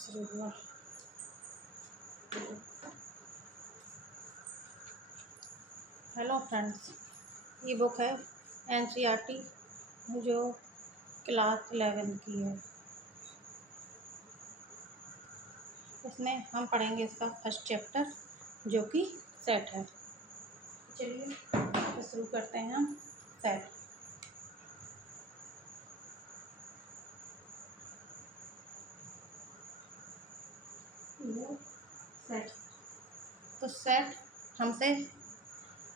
शुरू। Hello friends, ये book है एनसीईआरटी जो क्लास 11 की है। इसमें हम पढ़ेंगे इसका फर्स्ट चैप्टर जो कि सेट है। चलिए तो शुरू करते हैं हम। सेट सेट तो सेट हमसे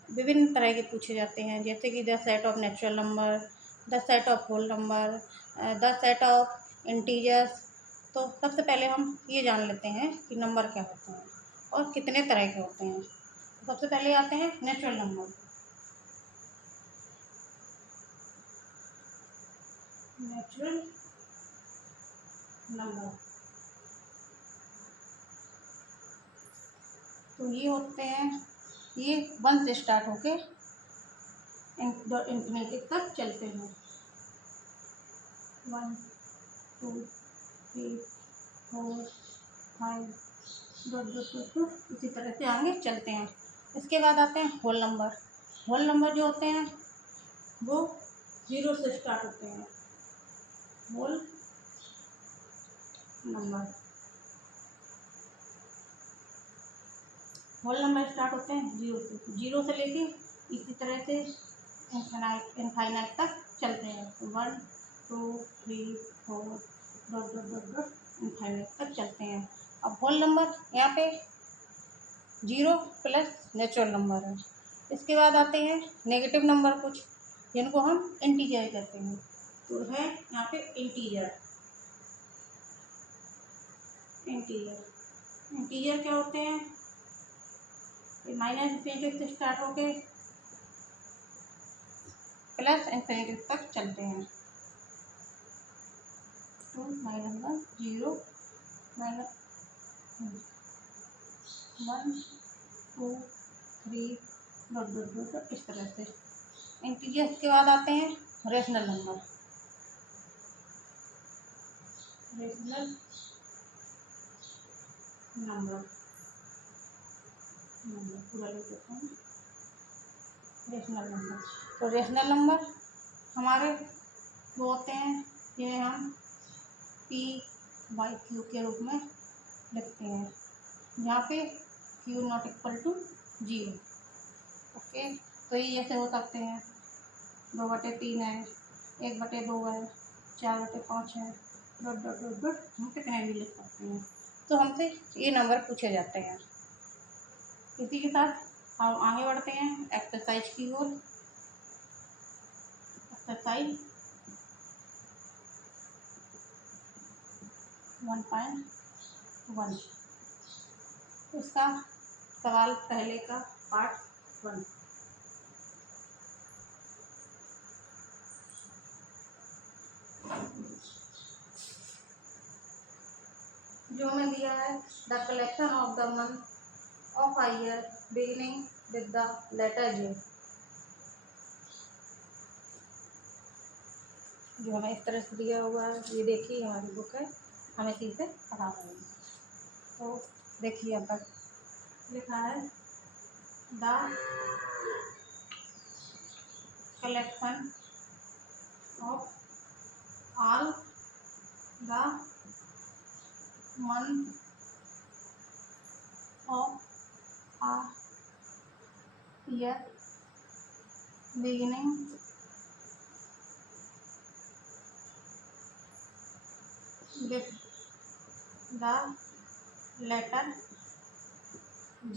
विभिन्न तरह के पूछे जाते हैं, जैसे कि the set of natural number, the set of whole number, the set of integers. तो सबसे पहले हम ये जान लेते हैं कि नंबर क्या होते हैं और कितने तरह के होते हैं। तो सबसे पहले आते हैं नेचुरल नंबर। नेचुरल नंबर तो ये होते हैं, ये 1 से स्टार्ट होके इंफिनिटी तक चलते हैं। 1 2 3 4 5 इसी तरह से आगे चलते हैं। इसके बाद आते हैं होल नंबर। होल नंबर जो होते हैं वो 0 से स्टार्ट होते हैं। होल नंबर स्टार्ट होते हैं 0 से लेके इसी तरह से इनफाइनाइट तक चलते हैं। 1 2 3 4 इनफाइनाइट तक चलते हैं। अब होल नंबर यहाँ पे 0 प्लस नेचुरल नंबर है। इसके बाद आते हैं नेगेटिव नंबर, कुछ जिनको हम इंटीजर कहते हैं। तो है यहाँ पे इंटीजर क्या होते हैं? माइनस इन्फिनिटी से स्टार्ट होके प्लस इन्फिनिटी तक चलते हैं। तो -1 0 -1 2 3 इस तरह से। इंटीजर्स के बाद आते हैं रेशनल नंबर। पूरा लिख देते हैं रेशनल नंबर। तो रेशनल नंबर हमारे वो होते हैं जिन्हें हम P/Q के रूप में लिखते हैं, यहाँ पे Q not equal to 0। Okay, तो ये ऐसे हो सकते हैं 2/3 है, 1/2 है, 4/5 है, हम कितने भी लिख सकते हैं। तो हमसे ये नंबर पूछे जाते हैं। इसी के साथ हम आगे बढ़ते हैं एक्सरसाइज की ओर। एक्सरसाइज 1.1, इसका सवाल पहले का पार्ट 1। जो हमें दिया है the collection of the month of a year beginning with the letter J। जो हमें इस तरह से दिया हुआ है, ये देखिए हमारी बुक है, हम इसी से पढ़ा रहे हैं। तो देखिए यहाँ पर लिखा है the collection of all the month of a year beginning with the letter J।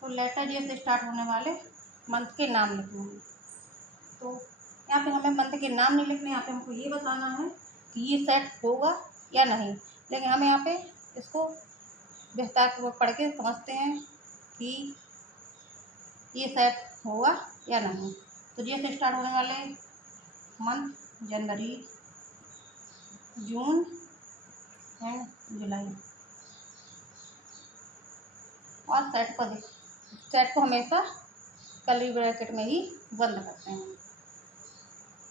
तो लेटर J से स्टार्ट होने वाले मंथ के नाम लिखने हैं। तो यहाँ पे हमें मंथ के नाम नहीं लिखने, यहाँ पे हमको ये बताना है कि ये सेट होगा या नहीं। लेकिन हम यहाँ पे इसको विस्तार पूर्वक पढ़ के समझते हैं कि ये सेट होगा या नहीं। तो J से स्टार्ट होने वाले मंथ जनवरी, जून एंड जुलाई। और सेट को हमेशा कर्ली ब्रैकेट में ही बंद करते हैं।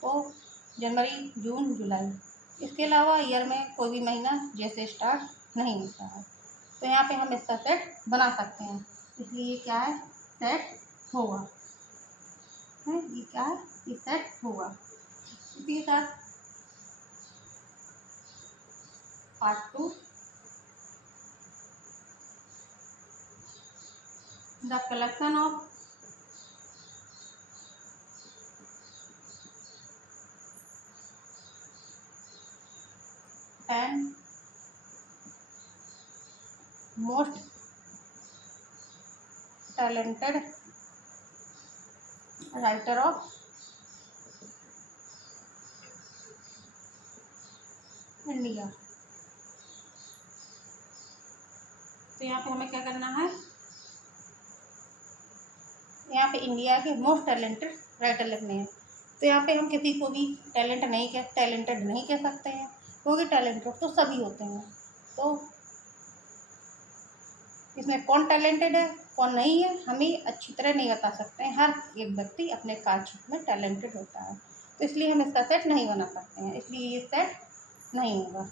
तो जनवरी, जून, जुलाई इसके अलावा ईयर में कोई भी महीना जैसे स्टार्ट नहीं होता है। तो यहाँ पे हम इसका सेट बना सकते हैं, इसलिए ये क्या है, सेट होगा है, ये क्या है, ये सेट होगा। इसी के साथ part 2, the collection of ten most talented writer of India. तो यहाँ पे हमें क्या करना है, यहाँ पे इंडिया के मोस्ट टैलेंटेड राइटर लिखने हैं। तो यहाँ पे हम किसी को भी टैलेंटेड नहीं कह सकते हैं, क्योंकि टैलेंटेड तो सभी होते हैं। तो इसमें कौन टैलेंटेड है कौन नहीं है हमें अच्छी तरह नहीं बता सकते हैं। हर एक व्यक्ति अपने कार्य में टैलेंटेड होता है, तो इसलिए हम इसका सेट नहीं बना सकते हैं, इसलिए ये सेट नहीं होगा।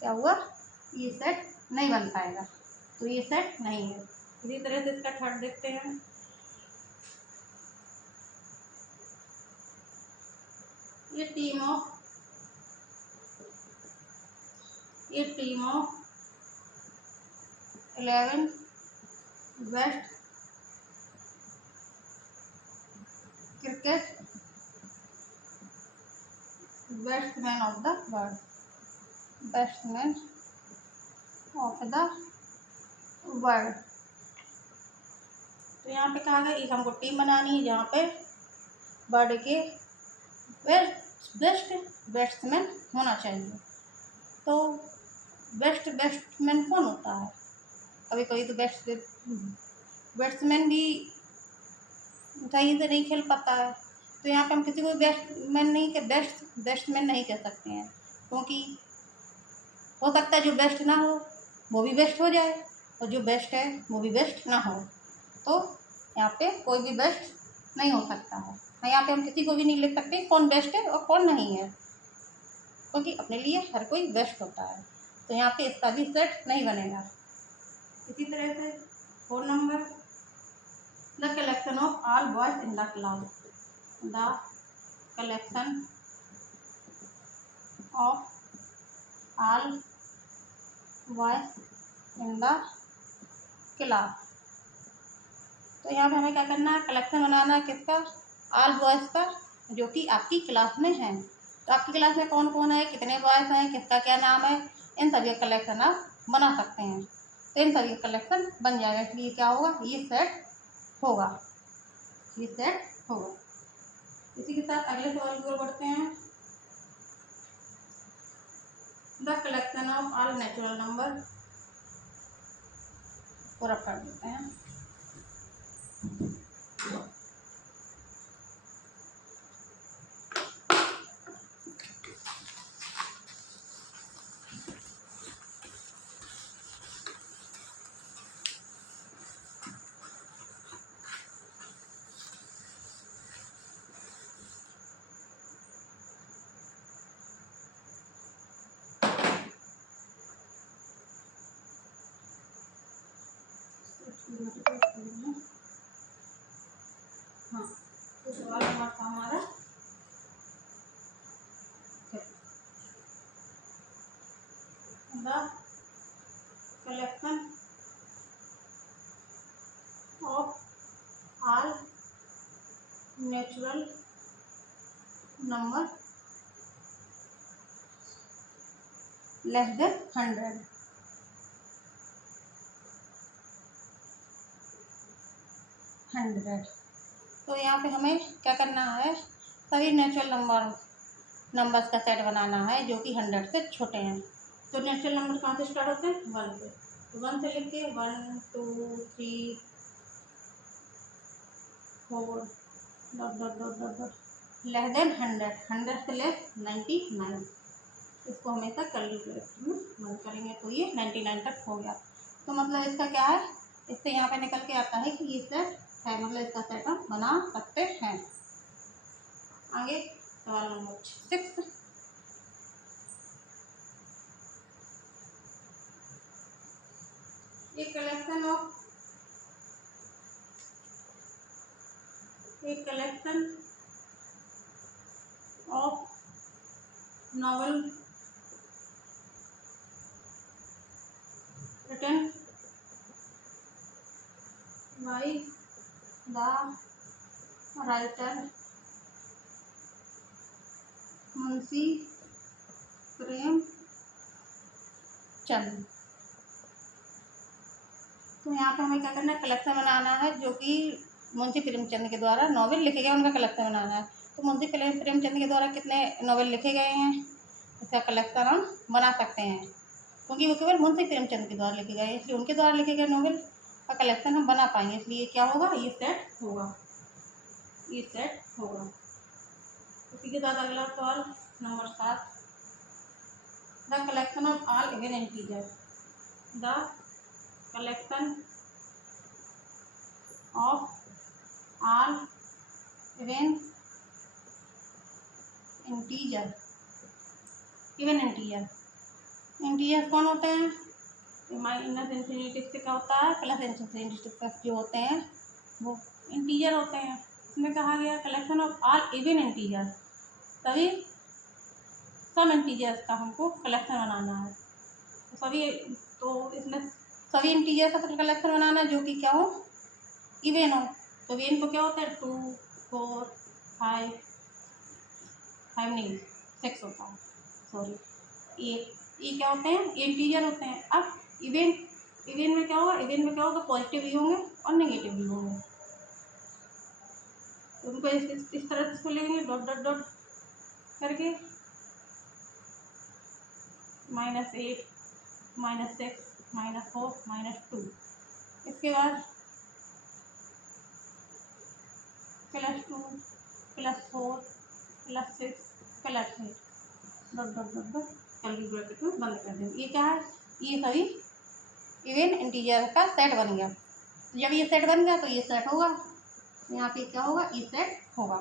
क्या हुआ, ये सेट नहीं बन पाएगा, तो ये सेट नहीं है। इसी तरह से इसका थर्ड देखते हैं, ये team of 11 best cricket batsman of the world, batsman of the world. तो यहाँ पे कहा गया एक हमको टीम बनानी है जहाँ पे वर्ल्ड के बेस्ट बैट्समैन होना चाहिए। तो बेस्ट बैट्समैन कौन होता है, कभी कभी तो बेस्ट बैट्समैन भी सही से नहीं खेल पाता है। तो यहाँ पे हम किसी को बेस्ट बैट्समैन नहीं कह सकते हैं, क्योंकि हो सकता है जो बेस्ट ना हो वो भी बेस्ट हो जाए, और जो बेस्ट है वो भी बेस्ट ना हो। तो यहाँ पे कोई भी बेस्ट नहीं हो सकता है। यहाँ पे हम किसी को भी नहीं लिख सकते कौन बेस्ट है और कौन नहीं है, क्योंकि अपने लिए हर कोई बेस्ट होता है। तो यहाँ पे इसका भी सेट नहीं बनेगा। इसी तरह से 4 number, the collection of all boys in the class, the collection of all boys in the class. तो यहाँ पे हमें क्या करना है, कलेक्शन बनाना है किसका, ऑल बॉयज़ का, जो कि आपकी क्लास में है। तो आपकी क्लास में कौन कौन है, कितने बॉयज़ हैं, किसका क्या नाम है, इन सभी का कलेक्शन आप बना सकते हैं। तो इन सभी का कलेक्शन बन जाएगा, इसलिए क्या होगा, ये सेट होगा, ये सेट होगा। इसी के साथ अगले सवाल की ओर बढ़ते हैं, the collection of all natural number को रख कर देते हैं। हाँ, तो सवाल हमारा the collection of all natural number less then 100। तो यहाँ पे हमें क्या करना है, सभी नेचुरल नंबर्स का सेट बनाना है जो कि 100 से छोटे हैं। तो नेचुरल नंबर कहाँ से स्टार्ट होते हैं, 1 से। तो 1 से लिख के 1 2 3 4 dot dot dot dot dot less than 100 से लेस 99। इसको हमेशा कैलकुलेटर में बंद करेंगे तो ये 99 तक हो गया। तो मतलब इसका क्या है, इससे यहाँ पे निकल के आता है कि ये सेट है, मतलब इसका सेट हम बना सकते हैं। आगे सवाल नंबर 6, a collection of novel written by the writer Munshi Premchand. तो यहाँ पे हमें क्या करना है, कलेक्शन बनाना है जो कि मुंशी प्रेमचंद के द्वारा नॉवेल लिखे गए, उनका कलेक्शन बनाना है। तो मुंशी प्रेमचंद के द्वारा कितने नॉवेल लिखे गए हैं, इसका कलेक्शन हम बना सकते हैं, क्योंकि वो केवल मुंशी प्रेमचंद के द्वारा लिखे गए, इसलिए उनके द्वारा लिखे गए नॉवेल का कलेक्शन हम बना पाएंगे। इसलिए क्या होगा, ये सेट होगा, ये सेट होगा। उसी के साथ अगला सवाल number 7, the collection of all even integer, the collection of all even integer, even integer, integer कौन होते हैं, माइनस इंफिनिटी से क्या होता है, प्लस इंफिनिटी तक जो होते हैं वो इंटीजर होते हैं। इसमें कहा गया collection of all even integer, सभी सम इंटीजर्स का हमको कलेक्शन बनाना है। तो इसमें सभी इंटीजर का कलेक्शन बनाना है जो कि क्या हो, इवन हो। तो इवन तो क्या होता है, 2 4 5 नहीं 6 होता है, सॉरी 8, ये क्या होते हैं, इंटीजर होते हैं। अब इवन में क्या होगा, इवन में क्या होगा, पॉजिटिव भी होंगे और नेगेटिव भी होंगे। तो उनको इस तरह से इसको लेंगे डॉट डॉट डॉट करके, -8 -6 -4 -2, इसके बाद +2 +4 +6 +8 dot dot dot dot curly bracket में बंद कर देंगे। ये क्या है, ये सभी इवन इंटीजर का सेट बन गया। जब ये सेट बन गया तो ये सेट होगा, यहाँ पे क्या होगा, ये सेट होगा।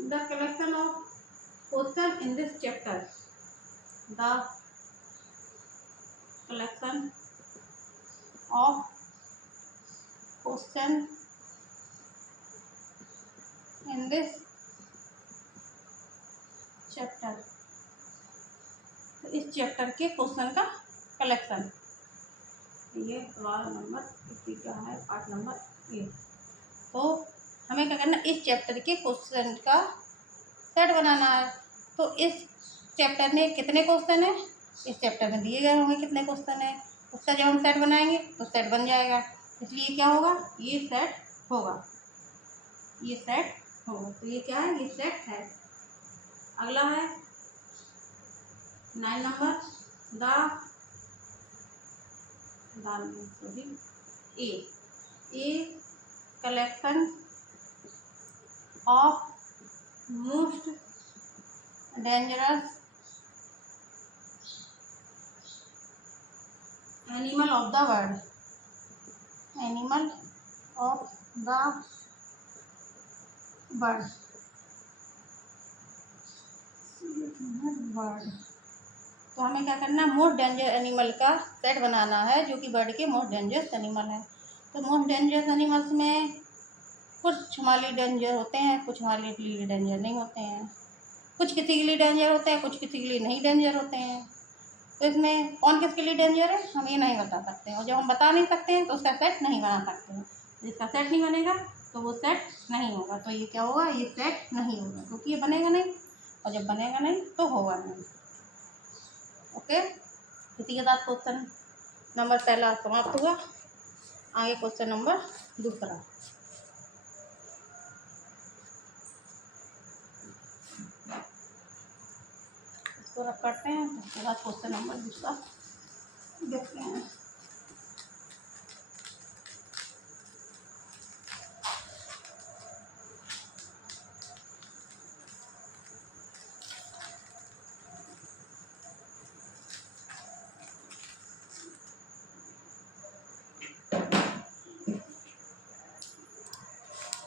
The collection of question in this chapter, the collection of question in this chapter, तो इस चैप्टर के क्वेश्चन का कलेक्शन, ये सवाल नंबर किसी का है, पार्ट नंबर 1। तो हमें क्या करना, इस चैप्टर के क्वेश्चन का सेट बनाना है। तो इस चैप्टर में कितने क्वेश्चन है, इस चैप्टर में दिए गए होंगे कितने क्वेश्चन है, उसका जब हम सेट बनाएंगे तो सेट बन जाएगा। इसलिए क्या होगा, ये सेट होगा, ये सेट होगा। तो ये क्या है, ये सेट है। अगला है 9 number, a collection of most dangerous animal of the world, animal of the world, तो हमें क्या करना है, मोस्ट डेंजर एनिमल का सेट बनाना है जो कि बर्ड के मोस्ट डेंजरस एनिमल है। तो मोस्ट डेंजरस एनिमल्स में कुछ हमारे लिए डेंजर होते हैं, कुछ हमारे लिए डेंजर नहीं होते हैं, कुछ किसी के लिए डेंजर होते हैं, कुछ किसी के लिए नहीं डेंजर होते हैं। तो इसमें कौन किसके लिए डेंजर है हम ये नहीं बता सकते हैं, और जब हम बता नहीं सकते हैं तो उसका सेट नहीं बना सकते हैं। जिसका सेट नहीं बनेगा तो वो सेट नहीं होगा। तो ये क्या होगा, ये सेट नहीं होगा, क्योंकि ये बनेगा नहीं, और जब बनेगा नहीं तो होगा नहीं। ओके, इसी के साथ क्वेश्चन नंबर पहला समाप्त हुआ। आगे क्वेश्चन नंबर दूसरा, इसको रख करते हैं, उसके बाद क्वेश्चन नंबर दूसरा देखते हैं।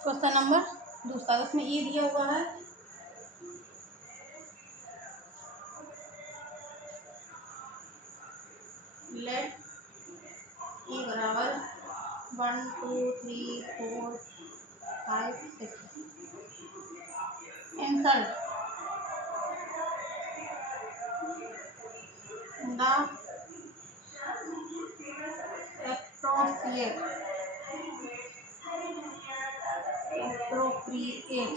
क्वेश्चन नंबर दूसरा, इसमें ये दिया हुआ है, लेट ई बराबर 1 2 3 4 5 6। Insert the appropriate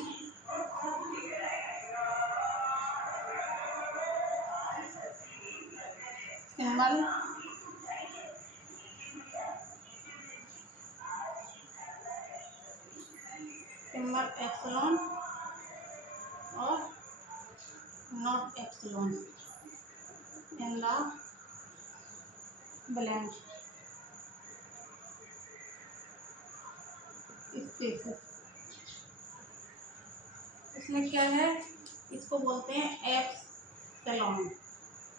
symbol epsilon और not epsilon in the blank spaces. इसमें क्या है, इसको बोलते हैं एप्सिलॉन।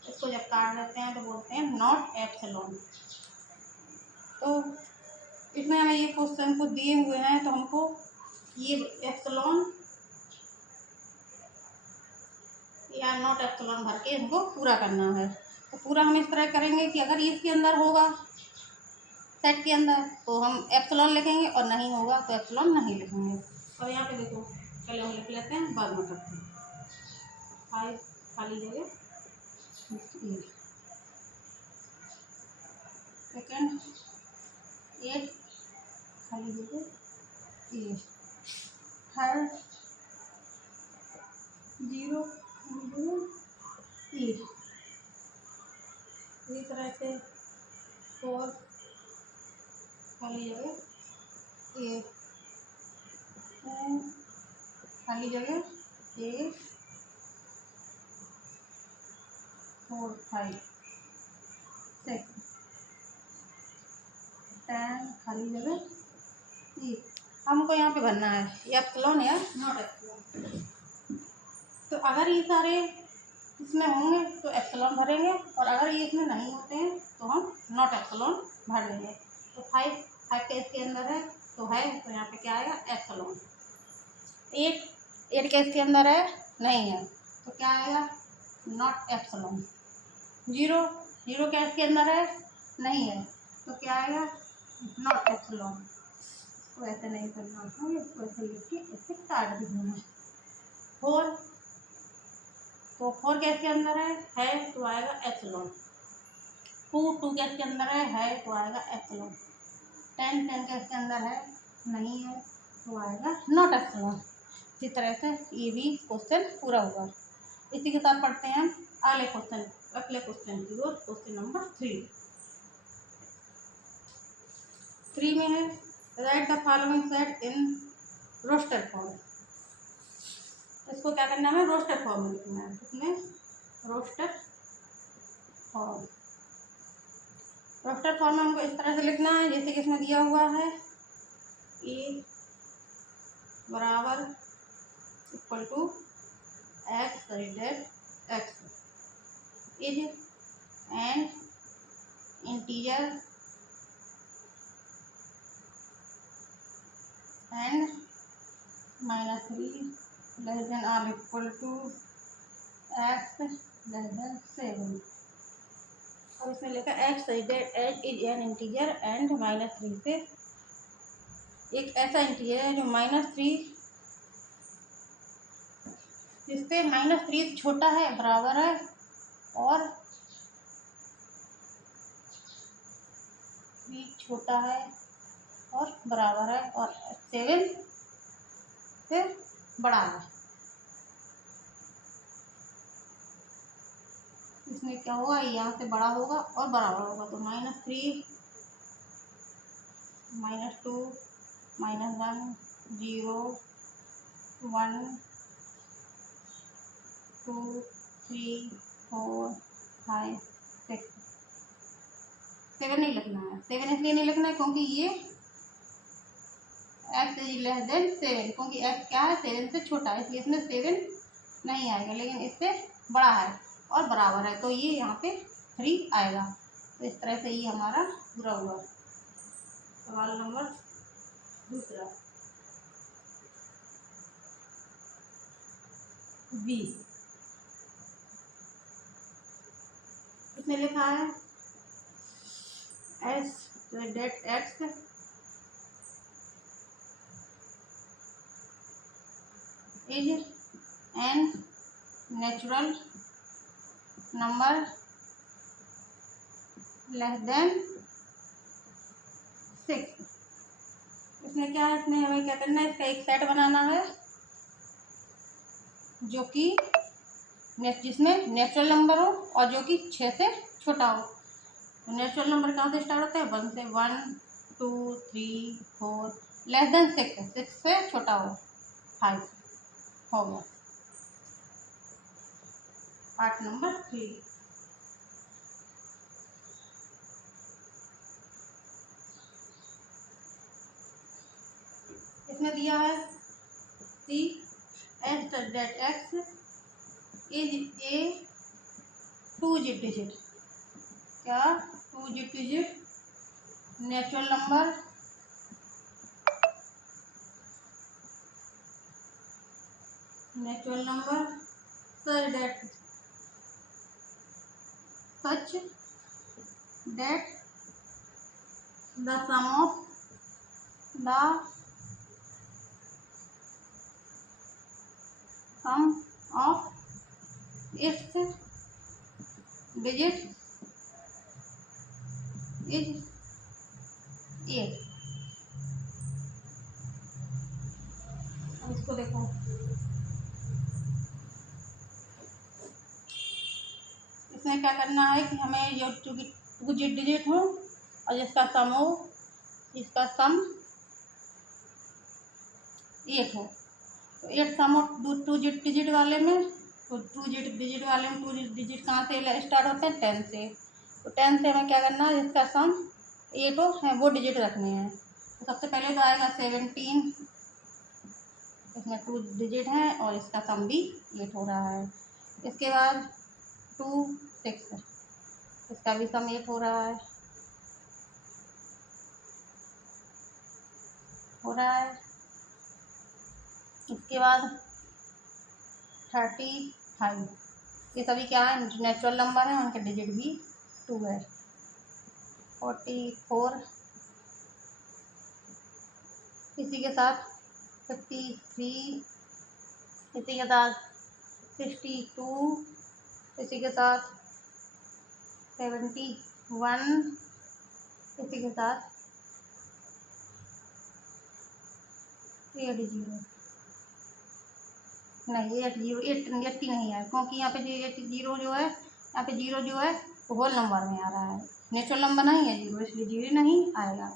इसको जब काट देते हैं तो बोलते हैं नॉट एप्सिलॉन। तो इसमें हमें ये क्वेश्चन को दिए हुए हैं तो हमको ये एप्सिलॉन या नॉट एप्सिलॉन भर के हमको पूरा करना है। तो पूरा हम इस तरह करेंगे कि अगर इसके अंदर होगा सेट के अंदर तो हम एप्सिलॉन लिखेंगे और नहीं होगा तो एप्सिलॉन नहीं लिखेंगे। और यहाँ पे देखो पहले हम लिख लेते हैं बाद में करते हैं। 5 खाली जगह सेकेंड 8 खाली जगह थर्ड 0 8। इसी तरह से 4 खाली जगह 8 2 खाली जगह 8 4 5 6 10 खाली जगह 1। हमको यहाँ पे भरना है एप्सिलॉन या नॉट एप्सिलॉन। तो अगर ये सारे इसमें होंगे तो एप्सिलॉन भरेंगे और अगर ये इसमें नहीं होते हैं तो हम नॉट एप्सिलॉन भर लेंगे। तो 5 के इसके अंदर है तो तो यहाँ पे क्या आएगा एप्सिलॉन। 8 के इसके अंदर है नहीं है तो क्या आएगा नॉट एप्सिलॉन। 0 के इसके अंदर है नहीं है तो क्या आएगा नॉट एप्सिलॉन। तो ऐसे नहीं करना है, इसको ऐसे लिख के ऐसे काट देना है। 4 तो 4 के इसके अंदर है तो आएगा एप्सिलॉन। 2 के इसके अंदर है तो आएगा एप्सिलॉन। 10 के इसके अंदर है नहीं है तो आएगा नॉट एप्सिलॉन। इसी तरह से ये भी क्वेश्चन पूरा होगा। इसी के साथ पढ़ते हैं अगले क्वेश्चन की ओर। क्वेश्चन नंबर 3 में है write the following set in roster form. इसको क्या करना है रोस्टर फॉर्म में लिखना है। इसमें रोस्टर फॉर्म में हमको इस तरह से लिखना है जैसे कि इसमें दिया हुआ है ए बराबर equal to x is and integer and -3 less than और equal to x less than 7। और इसमें लिखा x is an integer and -3 से एक ऐसा इंटीजर है जो -3 जिससे -3 छोटा है बराबर है और 3 छोटा है और बराबर है और 7 से बड़ा है। इसमें क्या होगा यहाँ से बड़ा होगा और बराबर होगा तो -3 -2 -1 0 1 2 3 4 5 6 7 नहीं लिखना है। 7 इसलिए नहीं लिखना है क्योंकि ये एक्स इज लेस देन 7 क्योंकि एक्स क्या है 7 से छोटा है इसलिए इसमें 7 नहीं आएगा लेकिन इससे बड़ा है और बराबर है तो ये यहाँ पे 3 आएगा। तो इस तरह से ये हमारा पूरा हुआ। सवाल नंबर 2 बी। इसमें लिखा है एस तो that x is an natural number less than 6। इसमें क्या है, इसमें हमें क्या करना है, इसका एक सेट बनाना है जो कि जिसमें नेचुरल नंबर हो और जो कि 6 से छोटा हो। तो नेचुरल नंबर कहाँ से स्टार्ट होता है, 1 से, 1 2 3 4 लेस देन 6, 6 से छोटा हो 5 हो गया। Part number 3। इसमें दिया है C is that x is a 2 digit, क्या 2 digit natural number such that the sum of its digit is 8। अब इसको देखो, इसमें क्या करना है कि हमें जो चूँकि 2 डिजिट हो और जिसका सम हो, इसका सम 8 हो, तो 8 सम ऑफ 2 डिजिट वाले में, तो 2 डिजिट वाले में 2 डिजिट कहाँ से स्टार्ट होते हैं, 10 से। तो 10 से हमें क्या करना है, जिसका सम 8 हो है वो डिजिट रखने हैं। तो सबसे पहले तो आएगा 17, इसमें 2 डिजिट हैं और इसका सम भी 8 हो रहा है। इसके बाद 2 6, इसका भी सम 8 हो रहा है। इसके बाद 35, ये सभी क्या है, नेचुरल नंबर है, उनका डिजिट भी 2 है। 44, इसी के साथ 53, इसी के साथ 62, इसी के साथ 71, इसी के साथ 80 नहीं, 80 नहीं है, क्योंकि यहाँ पे 0 जो है, यहाँ पे 0 जो है वो होल नंबर में आ रहा है, नेचुरल नंबर नहीं है 0, इसलिए 0 नहीं आएगा।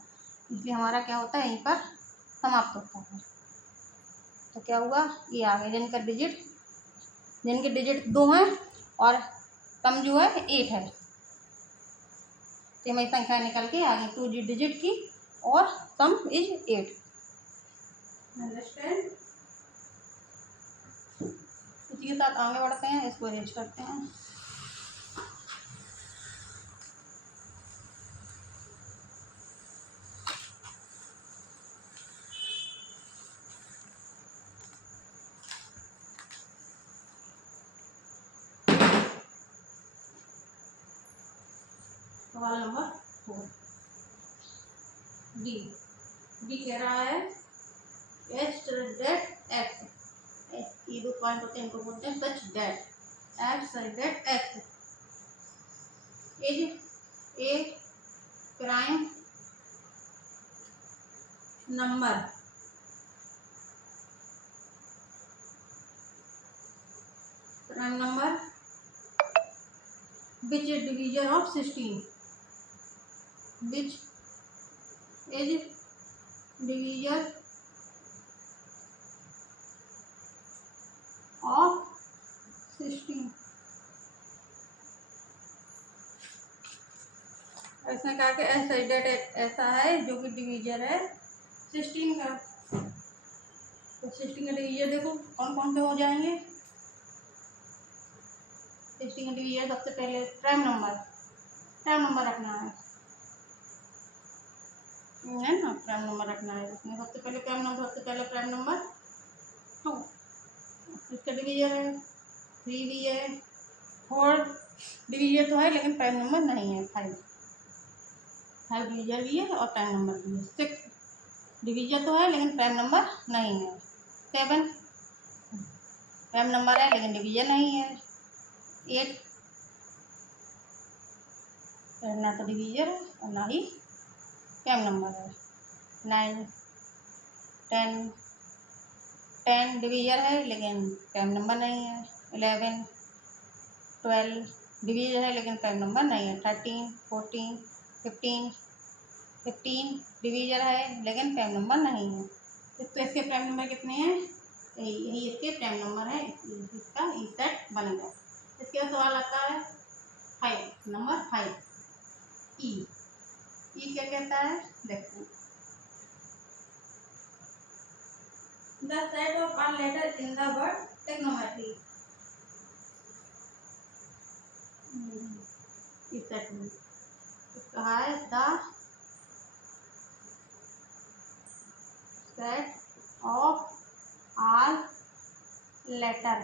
इसलिए हमारा क्या होता है, यहीं पर समाप्त होता है। तो क्या हुआ, ये आ गया जिनके डिजिट 2 हैं और सम जो है 8 है, तो हमारी संख्या निकल के आ गई 2 डिजिट की और सम इज 8। अंडरस्टैंड। इसी के साथ आगे बढ़ते हैं, इसको अरेंज करते हैं। सवाल नंबर 4, डी कह रहा है एस डेट एक्स, ये 2 पॉइंट होते हैं, इनको बोलते हैं such that x is a prime number which is divisor of 16, which is divisor of 16। इसमें कहा कि ऐसा डेट ऐसा है जो कि डिवीजर है 16 का। तो 16 का डिवीजर देखो कौन कौन से हो जाएंगे। 16 का डिवीजर सबसे पहले प्राइम नंबर रखना है ना, प्राइम नंबर रखना है। इसमें सबसे पहले प्राइम नंबर 2, इसका डिवीजर है 3 भी है, 4 डिवीजर तो है लेकिन प्राइम नंबर नहीं है 5 5 डिविजर भी है और प्राइम नंबर भी है। 6 डिविजर तो है लेकिन प्राइम नंबर नहीं है। 7 प्राइम नंबर है लेकिन डिविजर नहीं है। 8 ना तो डिविजर है और ना ही प्राइम नंबर है। 9 10 10 डिविजर है लेकिन प्राइम नंबर नहीं है। 11 12 डिविजर है लेकिन प्राइम नंबर नहीं है। 13 14 15 15 डिविजर है लेकिन प्राइम नंबर नहीं है। तो इसके प्राइम नंबर कितने हैं? यही इसके प्राइम नंबर है, इसका ई सेट बनेगा। इसके बाद सवाल आता है 5 नंबर 5 ई क्या कहता है देखते हैं। The set of all letter in the word technometry. इस सेट में कहा है the set of all letter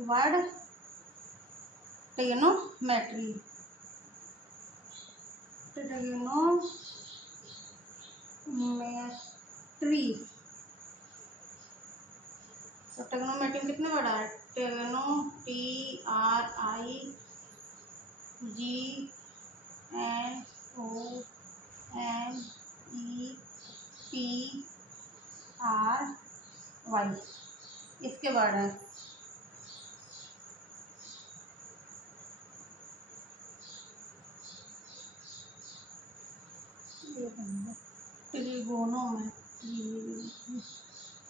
word trigonometry. तो ट्रिग्नोमेट्री में कितने वर्ड है? ट्रिग्नो TRIGNOMEPRY इसके वर्ड है।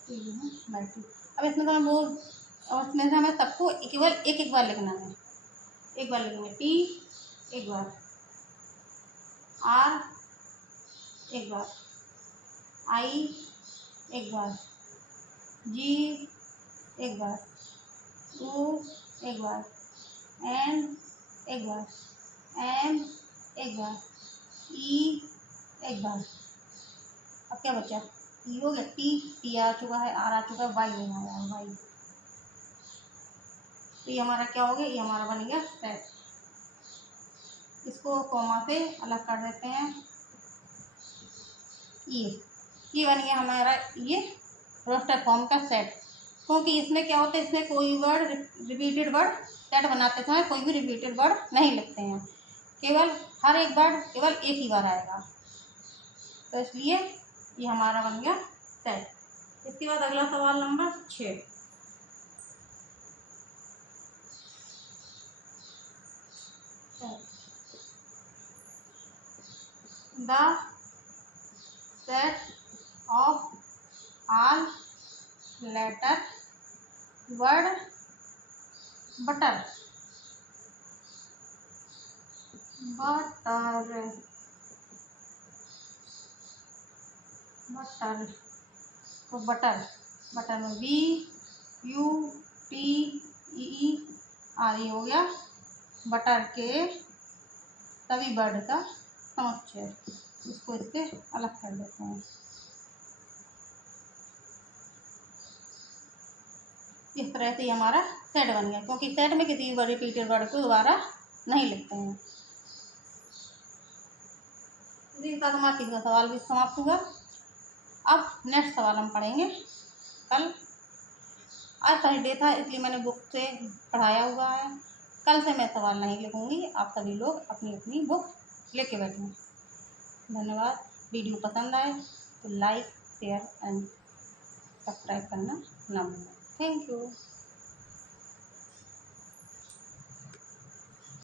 ट्रिग्नोमेट्री। अब इसमें तो हम वो और इसमें से हमें सबको केवल एक एक बार लिखना है। एक बार लिखेंगे टी, एक बार आर, एक बार आई, एक बार जी, एक बार ओ, एक बार एन, एक बार एम, एक बार ई, एक बार। अब क्या बचा? ई हो गया, टी आ चुका है, आर आ चुका है, वाई नहीं आया है, वाई। तो ये हमारा क्या हो गया? ये हमारा बन गया सेट। इसको कॉमा से अलग कर देते हैं। ये बन गया हमारा ये रोस्टर फॉर्म का सेट। क्योंकि इसमें क्या होता है, इसमें कोई वर्ड रिपीटेड वर्ड सेट बनाते समय कोई भी रिपीटेड वर्ड नहीं लिखते हैं, केवल हर एक वर्ड केवल एक ही बार आएगा। तो इसलिए ये हमारा बन गया सेट। इसके बाद अगला सवाल नंबर 6। The set of all letter word butter butter butter तो बटर में B U T E R हो गया बटर के सभी वर्ड का समुच्चय। इसको इसके अलग कर देते हैं। इस तरह से हमारा सेट बन गया, क्योंकि सेट में किसी भी रिपीटेड वर्ड को दोबारा नहीं लिखते हैं। इसी के साथ हमारा तीसरा सवाल भी समाप्त हुआ। अब नेक्स्ट सवाल हम पढ़ेंगे कल। आज सैटरडे था इसलिए मैंने बुक से पढ़ाया हुआ है। कल से मैं सवाल नहीं लिखूंगी, आप सभी लोग अपनी अपनी बुक लेके बैठें। धन्यवाद। वीडियो पसंद आए तो लाइक शेयर एंड सब्सक्राइब करना ना भूलें। Thank you.